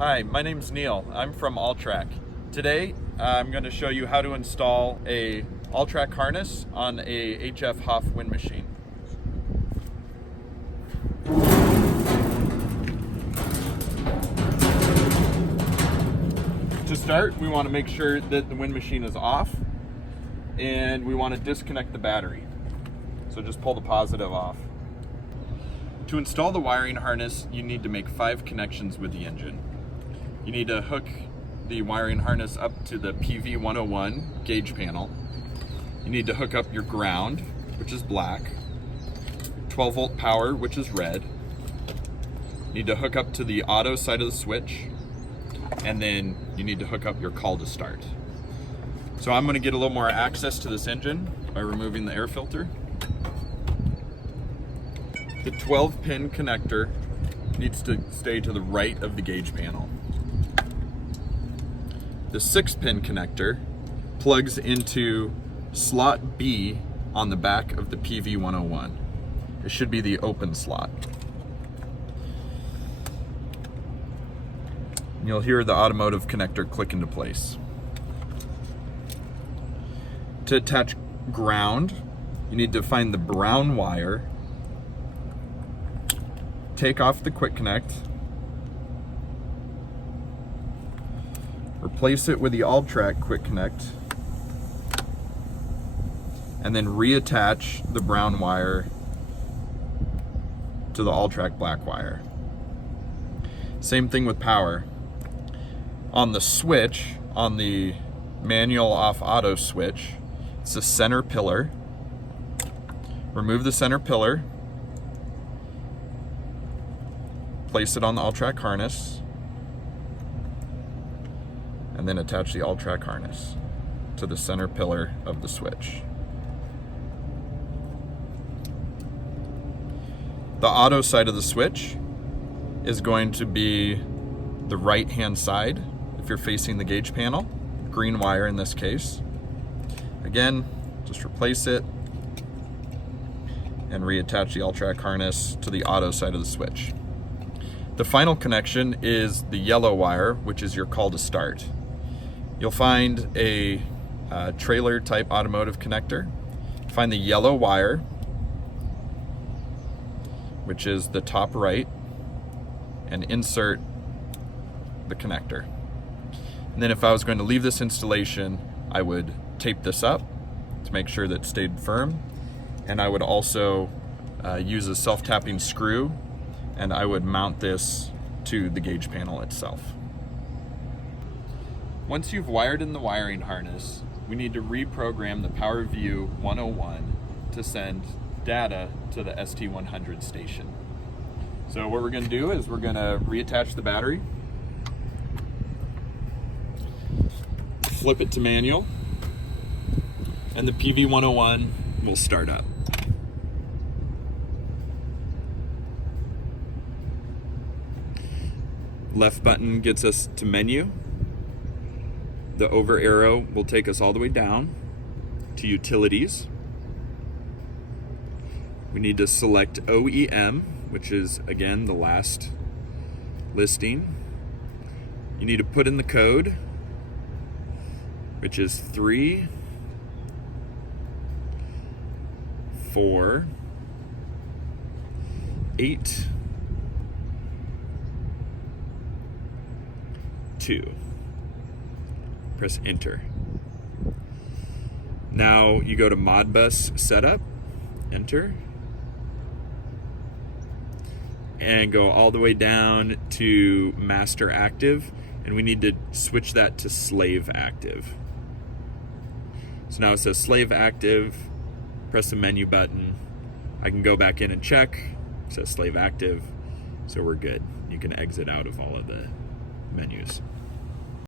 Hi, my name's Neil. I'm from Altrac. Today I'm going to show you how to install a Altrac harness on a HF Hauff wind machine. To start, we want to make sure that the wind machine is off, and we want to disconnect the battery. So just pull the positive off. To install the wiring harness, you need to make 5 connections with the engine. You need to hook the wiring harness up to the PV101 gauge panel. You need to hook up your ground, which is black, 12 volt power, which is red. You need to hook up to the auto side of the switch, and then you need to hook up your call to start. So I'm going to get a little more access to this engine by removing the air filter. The 12-pin connector needs to stay to the right of the gauge panel. The 6-pin connector plugs into slot B on the back of the PV101. It should be the open slot. You'll hear the automotive connector click into place. To attach ground, you need to find the brown wire, take off the quick connect, replace it with the Altrac quick connect, and then reattach the brown wire to the Altrac black wire. Same thing with power. On the switch, on the manual off auto switch, it's the center pillar. Remove the center pillar, place it on the Altrac harness, and then attach the Altrac harness to the center pillar of the switch. The auto side of the switch is going to be the right-hand side if you're facing the gauge panel, green wire in this case. Again, just replace it and reattach the Altrac harness to the auto side of the switch. The final connection is the yellow wire, which is your call to start. You'll find a trailer type automotive connector. Find the yellow wire, which is the top right, and insert the connector. And then if I was going to leave this installation, I would tape this up to make sure that it stayed firm. And I would also use a self-tapping screw, and I would mount this to the gauge panel itself. Once you've wired in the wiring harness, we need to reprogram the PowerView 101 to send data to the ST100 station. So what we're going to do is we're going to reattach the battery, flip it to manual, and the PV101 will start up. Left button gets us to menu. The over arrow will take us all the way down to utilities. We need to select OEM, which is again the last listing. You need to put in the code, which is 3 4 8 2. Press enter. Now you go to Modbus setup, enter, and go all the way down to master active, and we need to switch that to slave active. So now it says slave active, press the menu button. I can go back in and check, it says slave active, so we're good. You can exit out of all of the menus.